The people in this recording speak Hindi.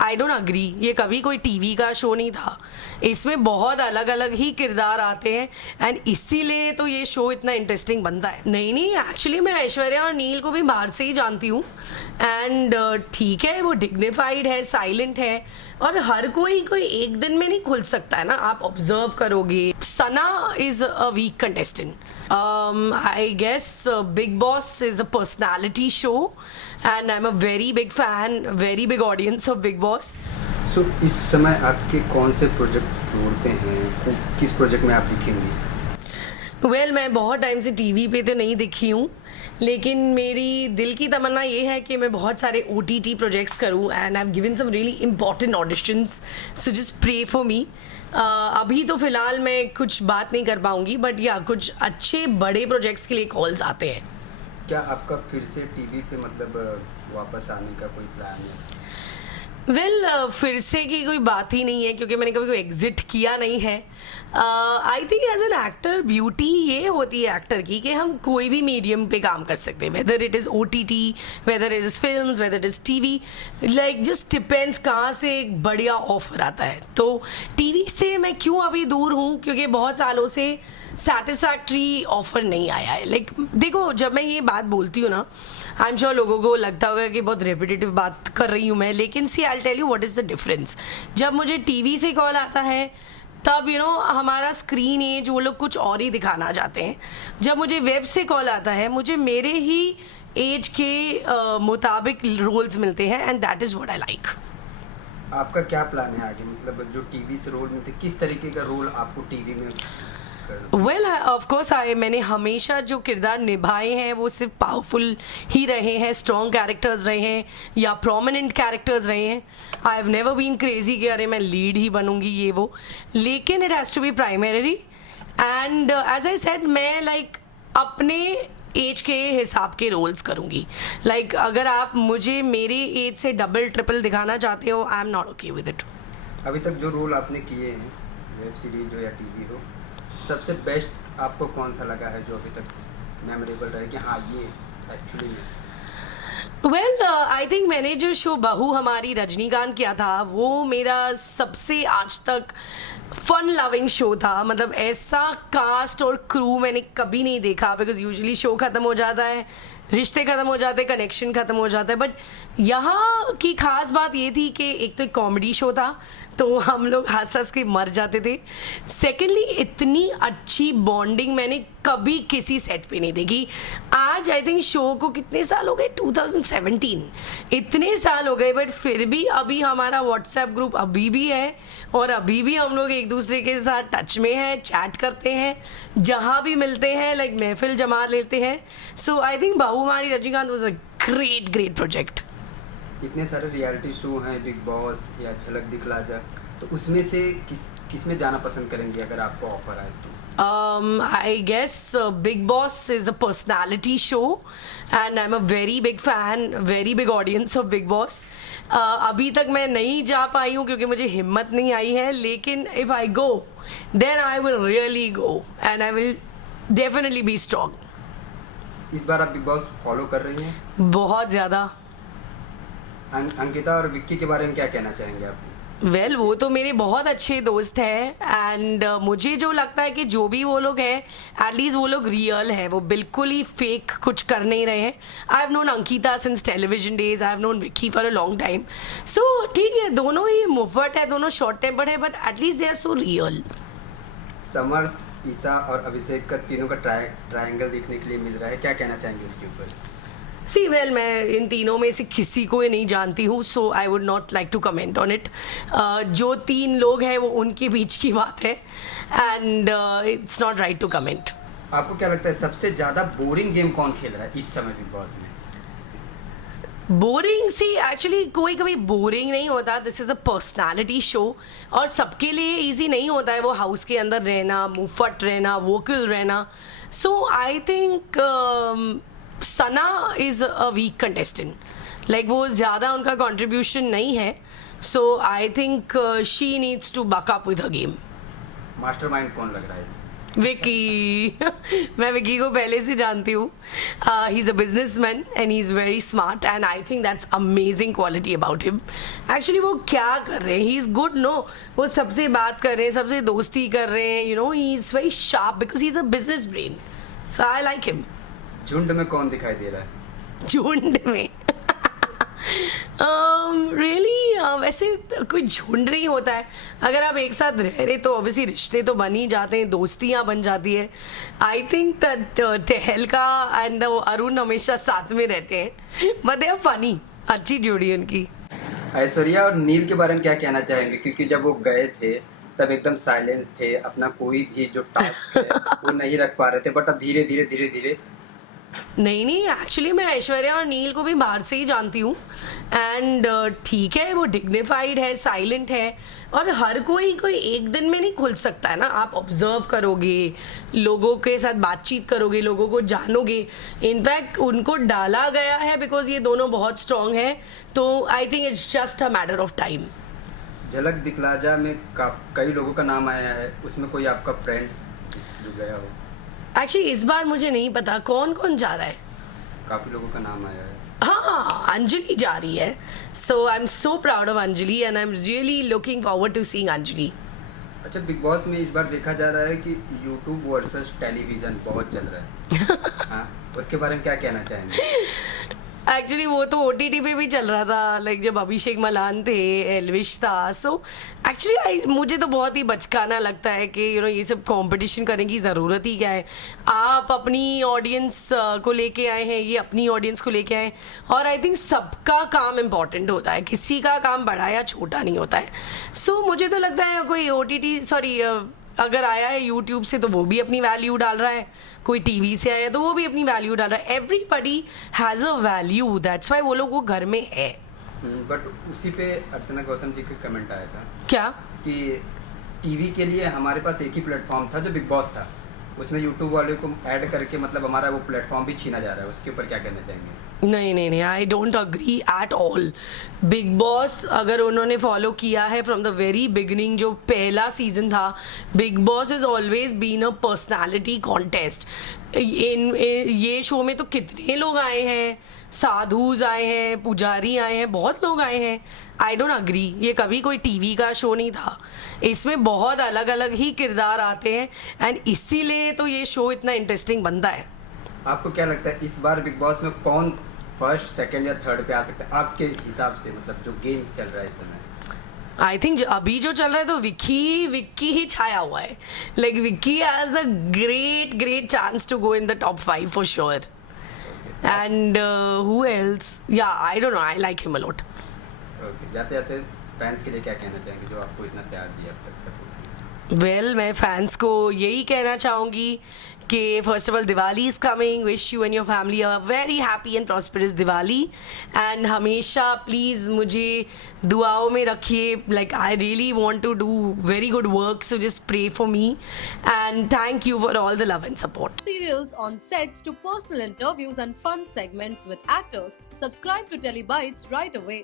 आई डोंट अग्री, ये कभी कोई टीवी का शो नहीं था, इसमें बहुत अलग अलग ही किरदार आते हैं एंड इसीलिए तो ये शो इतना इंटरेस्टिंग बनता है। नहीं नहीं, एक्चुअली मैं ऐश्वर्या और नील को भी बाहर से ही जानती हूँ एंड ठीक है, वो डिग्निफाइड है, साइलेंट है और हर कोई कोई एक दिन में नहीं खुल सकता है ना, आप ऑब्जर्व करोगे। Sana is a weak contestant. I guess Bigg Boss is a personality show and I am a very big fan, very big audience of Bigg Boss. So इस समय आपके कौन से प्रोजेक्ट ढूंढते हैं, किस प्रोजेक्ट में आप दिखेंगी? वेल मैं बहुत टाइम से टीवी पे तो नहीं दिखी हूँ, लेकिन मेरी दिल की तमन्ना ये है कि मैं बहुत सारे OTT प्रोजेक्ट्स करूँ and I have given some really important auditions, so just pray for me. अभी तो फ़िलहाल मैं कुछ बात नहीं कर पाऊँगी, बट या कुछ अच्छे बड़े प्रोजेक्ट्स के लिए कॉल्स आते हैं। क्या आपका फिर से टीवी पे मतलब वापस आने का कोई प्लान है? वेल फिर से की कोई बात ही नहीं है, क्योंकि मैंने कभी कोई एग्जिट किया नहीं है। I think as an actor beauty ये होती है एक्टर की कि हम कोई भी मीडियम पे काम कर सकते हैं, whether it is OTT, whether it is films, whether it is TV, like just depends कहाँ से एक बढ़िया ऑफर आता है। तो टीवी से मैं क्यों अभी दूर हूँ, क्योंकि बहुत सालों से सेटिस्फैक्ट्री ऑफर नहीं आया है। लाइक देखो, जब मैं ये बात बोलती हूँ ना, आई एम श्योर लोगों को लगता होगा कि बहुत रेपिटेटिव बात कर रही हूँ मैं, लेकिन see I tell you what is the difference. जब मुझे टीवी से कॉल आता है तब हमारा स्क्रीन एज वो लोग कुछ और ही दिखाना चाहते हैं। जब मुझे वेब से कॉल आता है, मुझे मेरे ही एज के मुताबिक रोल्स मिलते हैं and that is what I like. आपका क्या प्लान है आगे, मतलब जो टीवी से रोल मिलते, किस तरीके का रोल आपको टीवी में? वेल ऑफ कोर्स मैंने हमेशा जो किरदार निभाए हैं वो सिर्फ पावरफुल ही रहे हैं, स्ट्रॉन्ग कैरेक्टर्स रहे हैं या प्रोमिनेंट कैरेक्टर्स रहे हैं। I have never been crazy कि अरे मैं लीड ही बनूंगी ये वो, लेकिन it has to be primary and as I said मैं लाइक अपने एज के हिसाब के रोल्स करूंगी। लाइक अगर आप मुझे मेरे एज से डबल ट्रिपल दिखाना चाहते हो, I am not okay with it. अभी तक जो रोल आपने किए हैं, वेब सीरीज हो या टीवी हो, सबसे बेस्ट आपको कौन सा लगा है जो अभी तक मेमोरेबल रहे कि हाँ ये एक्चुअली में? वेल आई थिंक मैंने जो शो बहू हमारी रजनीकांत किया था वो मेरा सबसे आज तक फन लविंग शो था। मतलब ऐसा कास्ट और क्रू मैंने कभी नहीं देखा, बिकॉज यूजुअली शो ख़त्म हो जाता है, रिश्ते ख़त्म हो जाते हैं, कनेक्शन ख़त्म हो जाता है, बट यहाँ की खास बात ये थी कि एक तो एक कॉमेडी शो था तो हम लोग हंस हंस के मर जाते थे। सेकेंडली इतनी अच्छी बॉन्डिंग मैंने कभी किसी सेट पे नहीं देखी। आज आई थिंक शो को कितने साल हो गए, 2017, इतने साल हो गए, बट फिर भी अभी हमारा व्हाट्सएप ग्रुप अभी भी है और अभी भी हम लोग एक दूसरे के साथ टच में हैं, चैट करते हैं, जहाँ भी मिलते हैं लाइक महफिल जमा लेते हैं। सो आई थिंक बहू हमारी Rajinikanth was a great project. इतने सारे रियलिटी शो हैं, बिग बॉस या झलक दिखला जा, तो उसमें से किस में जाना पसंद करेंगे अगर आपको ऑफर आए तो? I guess Big Boss is a personality show and I'm a very big fan, very big audience of Big Boss. अभी तक मैं नहीं जा पाई हूँ क्योंकि मुझे हिम्मत नहीं आई है, लेकिन if I go then I will really go and I will definitely be strong. इस बार आप बिग बॉस फॉलो कर रही हैं? बहुत ज़्यादा। अंकिता और विक्की के बारे में क्या कहना चाहेंगे आप? वेल वो तो मेरे बहुत अच्छे दोस्त हैं एंड मुझे जो लगता है कि जो भी वो लोग हैं एटलीस्ट वो लोग रियल हैं, वो बिल्कुल ही फेक कुछ कर नहीं रहे हैं। I have known Ankita since television days, I have known Vicky for a long time. So ठीक है, दोनों ही मुफ्फट है, दोनों शॉर्ट टेम्पर्ड है, but at least they are so real. Samarth, Isha और अभिषेक का तीनों का ट्रायंगल देखने के लिए मिल रहा है, क्या कहना चाहेंगे इसके ऊपर? सी वेल मैं इन तीनों में से किसी को नहीं जानती हूँ, so I would not like to comment on it. जो तीन लोग हैं वो उनके बीच की बात है and it's not right to comment. आपको क्या लगता है सबसे ज़्यादा बोरिंग गेम कौन खेल रहा है इस समय बिग बॉस में? बोरिंग, सी एक्चुअली कोई कभी बोरिंग नहीं होता। This is a personality show और सबके लिए इजी नहीं होता है वो हाउस के अंदर रहना, मुफ्फट रहना, वोकल रहना। So I think Sana is a weak contestant, like वो ज़्यादा उनका कंट्रीब्यूशन नहीं है, so I think she needs to buck up with her game. Mastermind कौन लग रहा है? विकी मैं विकी को पहले से जानती हूँ. He is a businessman and he is very smart and I think that's amazing quality about him. Actually वो क्या कर रहे हैं, ही इज़ गुड. नो, वो सबसे बात कर रहे हैं, सबसे दोस्ती कर रहे हैं. You know, he is very sharp because he is a business brain. So I like him. झुंड में कौन दिखाई दे रहा है? झुंड में रियली वैसे कोई झुंड नहीं होता है. अगर आप एक साथ रह रहे तो ऑब्वियसली रिश्ते तो बन ही जाते हैं, दोस्तियां बन जाती है. I think that Tehelka and Arun हमेशा साथ में रहते हैं, बट दे आर फनी. अच्छी जोड़ी उनकी. ऐश्वर्या और नील के बारे में क्या कहना चाहेंगे? क्योंकि जब वो गए थे तब एकदम साइलेंस थे, अपना कोई भी जो टास्क है वो नहीं रख पा रहे थे, बट अब धीरे धीरे धीरे धीरे. नहीं, एक्चुअली मैं ऐश्वर्या और नील को भी बाहर से ही जानती हूँ. एंड ठीक है, वो डिग्निफाइड है, साइलेंट है. और हर कोई एक दिन में नहीं खुल सकता है ना. आप ऑब्जर्व करोगे, लोगों के साथ बातचीत करोगे, लोगों को जानोगे. इनफैक्ट उनको डाला गया है बिकॉज ये दोनों बहुत स्ट्रांग है. तो I think it's just a matter of time. झलक दिखला जा में कई लोगों का नाम आया है, उसमें कोई आपका फ्रेंड जो गया हो? एक्चुअली इस बार मुझे नहीं पता कौन कौन जा रहा है. काफी लोगों का नाम आया है. हाँ, अंजलि जा रही है. So I am so proud of Anjali and I am really looking forward to seeing Anjali. अच्छा, बिग बॉस में इस बार देखा जा रहा है कि यूट्यूब वर्सेस टेलीविजन बहुत चल रहा है. हाँ, उसके बारे में क्या कहना चाहेंगे? एक्चुअली वो तो OTT पे भी चल रहा था, लाइक जब अभिषेक मलान थे, एलविश था. सो एक्चुअली मुझे तो बहुत ही बचकाना लगता है कि यू नो ये सब कंपटीशन करने की ज़रूरत ही क्या है. आप अपनी ऑडियंस को लेके आए हैं, ये अपनी ऑडियंस को लेके आए. और आई थिंक सबका काम इम्पॉर्टेंट होता है, किसी का काम बड़ा या छोटा नहीं होता है. सो मुझे तो लगता है कोई OTT अगर आया है यूट्यूब से तो वो भी अपनी वैल्यू डाल रहा है, कोई टीवी से आया है तो वो भी अपनी वैल्यू डाल रहा है. Everybody has a value, that's why वो लोग वो घर में है. बट उसी पे अर्चना गौतम जी का कमेंट आया था क्या कि टीवी के लिए हमारे पास एक ही प्लेटफॉर्म था जो बिग बॉस था, उसमें यूट्यूब वाले को ऐड करके मतलब हमारा वो प्लेटफॉर्म भी छीना जा रहा है. उसके ऊपर क्या कहना चाहेंगे? नहीं, I don't agree at all. Big boss अगर उन्होंने फॉलो किया है फ्रॉम द वेरी बिगिनिंग, जो पहला सीजन था, Big Boss is always been a personality contest. ये शो में तो कितने लोग आए हैं, साधुज आए हैं, पुजारी आए हैं, बहुत लोग आए हैं. I don't agree. ये कभी कोई टीवी का शो नहीं था. इसमें बहुत अलग अलग ही किरदार आते हैं एंड इसीलिए तो ये शो इतना इंटरेस्टिंग बनता है. आपको क्या लगता है इस बार बिग बॉस में कौन फर्स्ट, सेकंड या थर्ड पे आ सकता है आपके हिसाब से? मतलब जो गेम चल रहा है इस समय. आई थिंक अभी जो चल रहा है तो विक्की ही छाया हुआ है. Like Vicky has a great chance to go in the top 5 for sure. And who else? Yeah I don't know, I like him a lot. Okay, जाते जाते फैंस के लिए क्या कहना चाहेंगे जो आपको इतना प्यार दिया अब तक सपोर्ट? वेल, मैं फैंस को यही कहना चाहूँगी कि first of all Diwali is coming. Wish you and your family a very happy and prosperous Diwali. And हमेशा प्लीज़ मुझे दुआओं में रखिए. Like I really want to do very good work, so just pray for me. And thank you for all the love and support. Serials on sets to personal interviews and fun segments with actors. Subscribe to Telebytes right away.